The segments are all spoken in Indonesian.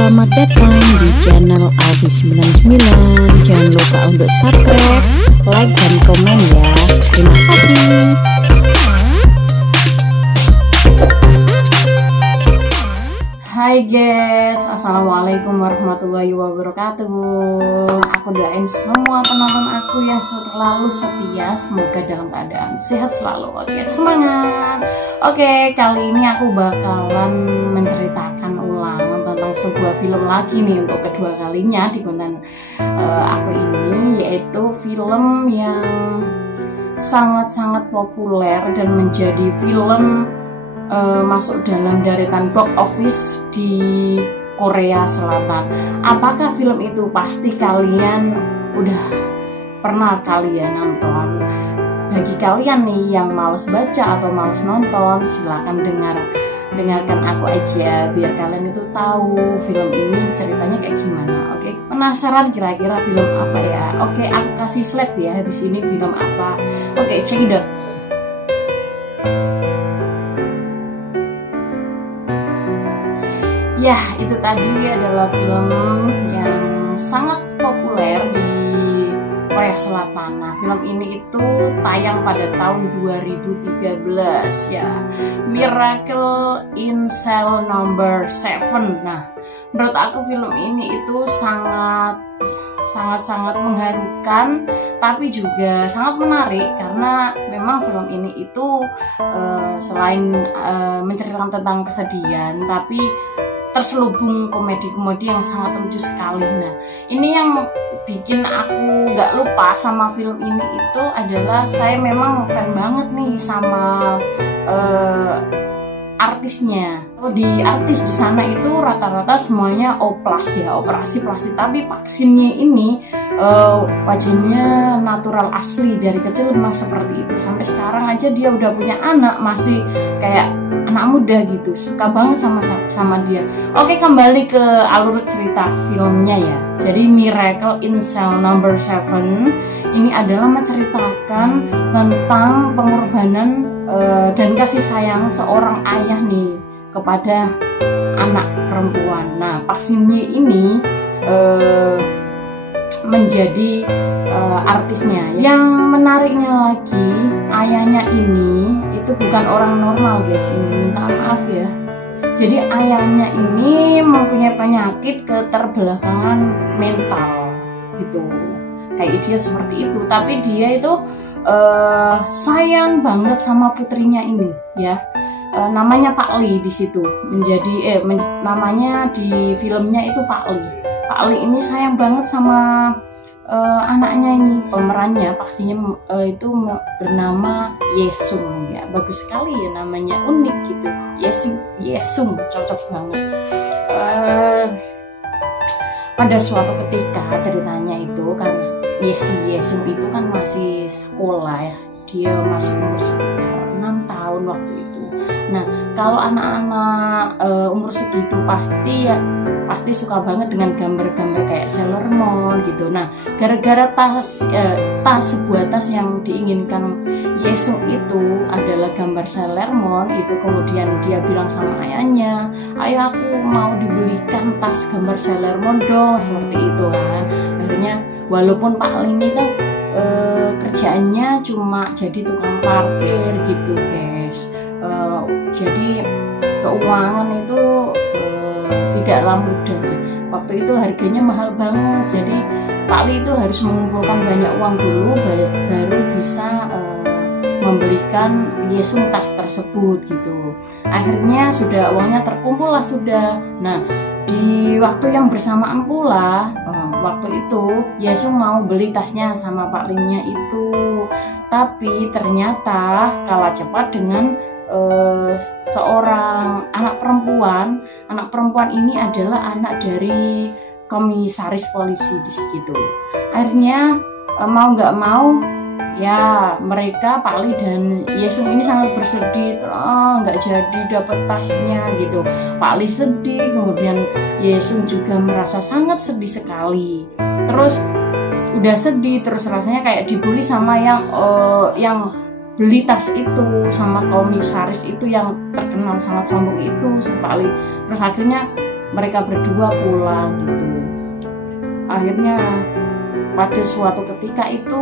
selamat datang di channel Alfi99. Jangan lupa untuk subscribe, like, dan komen ya. Terima kasih. Hai guys, assalamualaikum warahmatullahi wabarakatuh. Aku doain semua penonton aku yang selalu setia, semoga dalam keadaan sehat selalu. Oke, semangat. Oke, kali ini aku bakalan menceritakan ulang tentang sebuah film lagi nih untuk kedua kalinya di konten aku ini, yaitu film yang sangat-sangat populer dan menjadi film masuk dalam deretan box office di Korea Selatan. Apakah film itu? Pasti kalian udah pernah kalian nonton. Bagi kalian nih yang males baca atau males nonton, silahkan dengarkan aku aja biar kalian itu tahu film ini ceritanya kayak gimana. Oke, penasaran kira-kira film apa ya? Oke, aku kasih slide ya habis ini film apa. Oke, check it out. Ya, itu tadi adalah film yang sangat populer di Korea Selatan. Nah, film ini itu tayang pada tahun 2013 ya. Miracle in Cell Number 7. Nah, menurut aku film ini itu sangat mengharukan, tapi juga sangat menarik karena memang film ini itu selain menceritakan tentang kesedihan, tapi terselubung komedi-komedi yang sangat lucu sekali. Nah, ini yang bikin aku gak lupa sama film ini itu adalah saya memang fan banget nih sama artisnya. Di artis di sana itu rata-rata semuanya operasi plastik, tapi vaksinnya ini wajahnya natural asli, dari kecil memang seperti itu. Sampai sekarang aja dia udah punya anak, masih kayak anak muda gitu, suka banget sama dia. Oke, kembali ke alur cerita filmnya ya. Jadi Miracle in Cell Number 7 ini adalah menceritakan tentang pengorbanan dan kasih sayang seorang ayah nih kepada anak perempuan. Nah, vaksinnya ini menjadi artisnya. Yang menariknya lagi, ayahnya ini itu bukan orang normal guys, ini minta maaf ya. Jadi ayahnya ini mempunyai penyakit keterbelakangan mental gitu, kayak idiot seperti itu. Tapi dia itu sayang banget sama putrinya ini ya. Namanya Pak Lee di situ, namanya di filmnya itu Pak Lee. Pak Lee ini sayang banget sama anaknya ini. Pemerannya pastinya itu bernama Yesung ya, bagus sekali ya namanya, unik gitu. Yesung cocok banget. Pada suatu ketika ceritanya itu kan Yesung itu kan masih sekolah ya, dia masih umur sekitar 6 tahun waktu itu. Nah, kalau anak-anak umur segitu pasti suka banget dengan gambar-gambar kayak Sailor Moon gitu. Nah, gara-gara sebuah tas yang diinginkan Yesung itu adalah gambar Sailor Moon itu, kemudian dia bilang sama ayahnya, "Ayah, aku mau dibelikan tas gambar Sailor Moon dong," seperti itu kan. Akhirnya walaupun Pak Lee ini tuh kerjaannya cuma jadi tukang parkir gitu guys, jadi keuangan itu tidaklah mudah. Waktu itu harganya mahal banget, jadi Pak Lee itu harus mengumpulkan banyak uang dulu baru bisa membelikan Yesung tas tersebut gitu. Akhirnya sudah uangnya terkumpul lah sudah. Nah, di waktu yang bersamaan pula, waktu itu Yesung mau beli tasnya sama Pak Lee-nya itu, tapi ternyata kalah cepat dengan seorang anak perempuan. Anak perempuan ini adalah anak dari komisaris polisi di situ. Akhirnya mau nggak mau ya, mereka Pak Lee dan Yesung ini sangat bersedih, nggak jadi dapat tasnya gitu. Pak Lee sedih, kemudian Yesung juga merasa sangat sedih sekali. Terus udah sedih, terus rasanya kayak dibully sama yang beli tas itu, sama komisaris itu yang terkenal sangat sombong itu, Pak Lee. Terus akhirnya mereka berdua pulang gitu. Akhirnya pada suatu ketika itu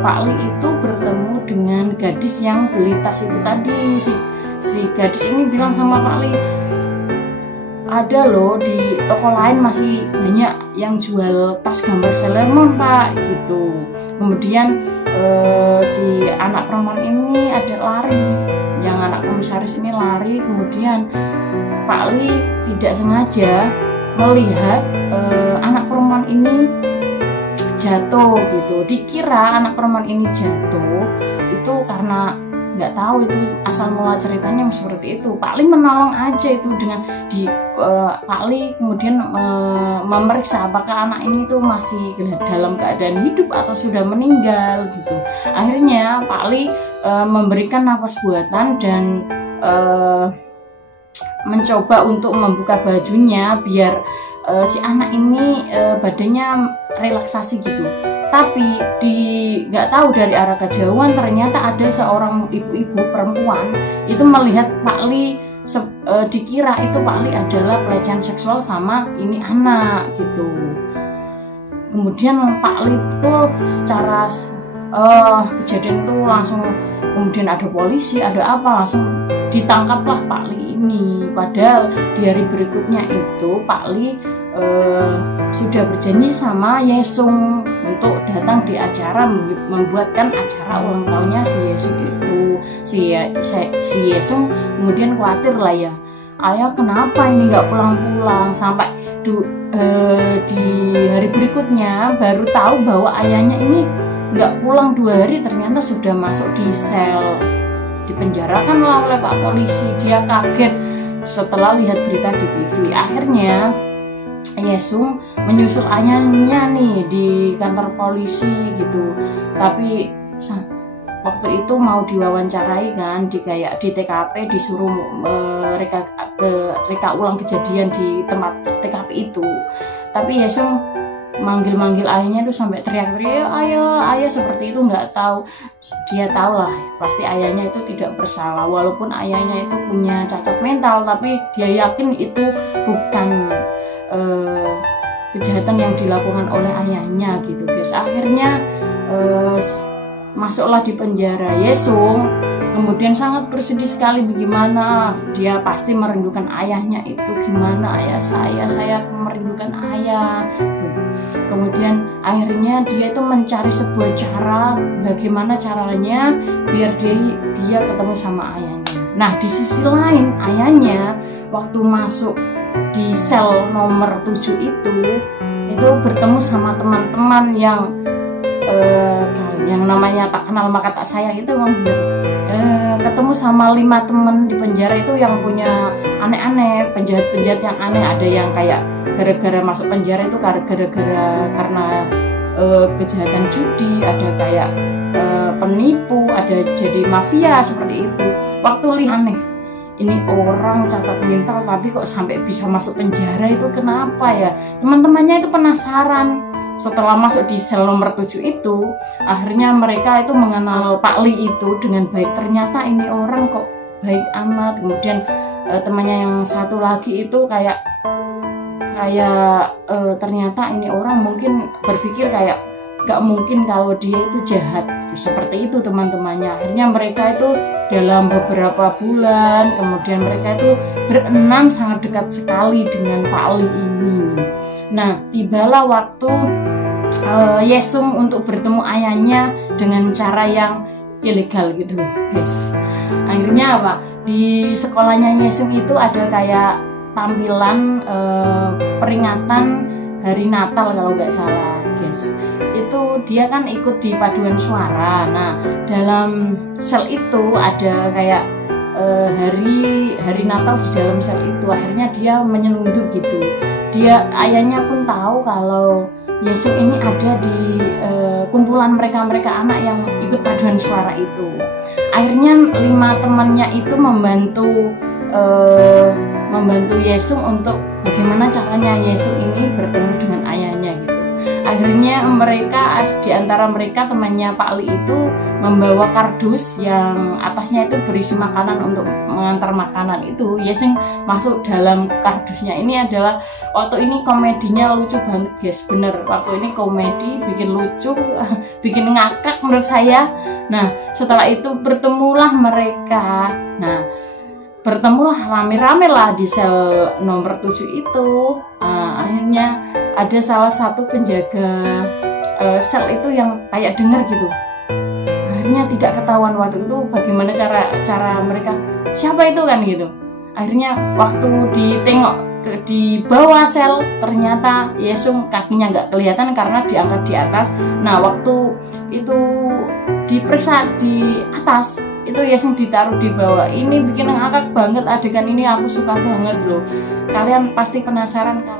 Pak Li itu bertemu dengan gadis yang beli tas itu tadi. Si gadis ini bilang sama Pak Li, ada loh di toko lain masih banyak yang jual tas gambar Sailor Moon Pak gitu. Kemudian si anak perempuan ini ada lari, yang anak komisaris ini lari, kemudian Pak Li tidak sengaja melihat anak perempuan ini jatuh gitu. Dikira anak perempuan ini jatuh itu karena nggak tahu itu asal mula ceritanya seperti itu. Pak Li menolong aja itu dengan Pak Li kemudian memeriksa apakah anak ini tuh masih dalam keadaan hidup atau sudah meninggal gitu. Akhirnya Pak Li memberikan nafas buatan dan mencoba untuk membuka bajunya biar si anak ini badannya relaksasi gitu. Tapi nggak tahu dari arah kejauhan ternyata ada seorang ibu-ibu perempuan itu melihat Pak Li, dikira itu Pak Li adalah pelecehan seksual sama ini anak gitu. Kemudian Pak Li itu secara kejadian itu langsung, kemudian ada polisi, ada apa, langsung ditangkaplah Pak Li ini. Padahal di hari berikutnya itu Pak Li sudah berjanji sama Yesung untuk datang di acara, membuatkan acara ulang tahunnya si Yesung itu. Si Yesung kemudian khawatir lah ya, ayah kenapa ini nggak pulang-pulang, sampai di hari berikutnya baru tahu bahwa ayahnya ini nggak pulang 2 hari, ternyata sudah masuk di sel, dipenjarakan lah oleh Pak Polisi. Dia kaget setelah lihat berita di TV. Akhirnya Yesung menyusul ayahnya nih di kantor polisi gitu. Tapi waktu itu mau diwawancarai kan di TKP, disuruh reka ulang kejadian di tempat TKP itu. Tapi Yesung manggil ayahnya itu sampai teriak-teriak, ayah seperti itu. Nggak tahu, dia tahu lah pasti ayahnya itu tidak bersalah, walaupun ayahnya itu punya cacat mental, tapi dia yakin itu bukan kejahatan yang dilakukan oleh ayahnya gitu guys. Akhirnya masuklah di penjara Yesung, kemudian sangat bersedih sekali. Bagaimana dia pasti merindukan ayahnya itu, gimana ayah saya merindukan ayah. Kemudian akhirnya dia itu mencari sebuah cara, bagaimana caranya biar dia ketemu sama ayahnya. Nah di sisi lain ayahnya waktu masuk di sel nomor 7 itu bertemu sama teman-teman yang namanya tak kenal maka tak sayang itu. Ketemu sama 5 teman di penjara itu yang punya aneh-aneh, penjahat-penjahat yang aneh. Ada yang kayak gara-gara masuk penjara itu gara-gara karena kejahatan judi, ada kayak penipu, ada jadi mafia seperti itu. Waktu lihat nih, ini orang cacat mental tapi kok sampai bisa masuk penjara, itu kenapa ya? Teman-temannya itu penasaran. Setelah masuk di sel nomor 7 itu, akhirnya mereka itu mengenal Pak Li itu dengan baik. Ternyata ini orang kok baik amat. Kemudian temannya yang satu lagi itu kayak ternyata ini orang mungkin berpikir kayak gak mungkin kalau dia itu jahat. Seperti itu teman-temannya. Akhirnya mereka itu dalam beberapa bulan kemudian mereka itu berenam sangat dekat sekali dengan Pak Li ini. Nah tibalah waktu Yesung untuk bertemu ayahnya dengan cara yang ilegal gitu guys. Akhirnya apa, di sekolahnya Yesung itu ada kayak tampilan peringatan hari Natal kalau nggak salah guys. Itu dia kan ikut di paduan suara. Nah dalam sel itu ada kayak hari Natal di dalam sel itu. Akhirnya dia menyelundup gitu. Ayahnya pun tahu kalau Yesung ini ada di kumpulan mereka anak yang ikut paduan suara itu. Akhirnya 5 temannya itu membantu Yesung untuk bagaimana caranya Yesung ini bertemu dengan ayahnya gitu. akhirnya mereka di antara mereka temannya Pak Li itu membawa kardus yang atasnya itu berisi makanan untuk mengantar makanan itu. Ya sing masuk dalam kardusnya ini adalah, waktu ini komedinya lucu banget guys, bener, waktu ini komedi, bikin lucu, bikin ngakak menurut saya. Nah setelah itu bertemulah mereka, nah bertemulah rame-rame lah di sel nomor 7 itu. Akhirnya ada salah satu penjaga sel itu yang kayak dengar gitu. Akhirnya tidak ketahuan waktu itu bagaimana cara mereka, siapa itu kan gitu. Akhirnya waktu ditengok di bawah sel, ternyata Yesung kakinya nggak kelihatan karena diangkat di atas. Nah waktu itu diperiksa di atas, itu Yesung ditaruh di bawah. Ini bikin ngakak banget adegan ini, aku suka banget loh. Kalian pasti penasaran kan?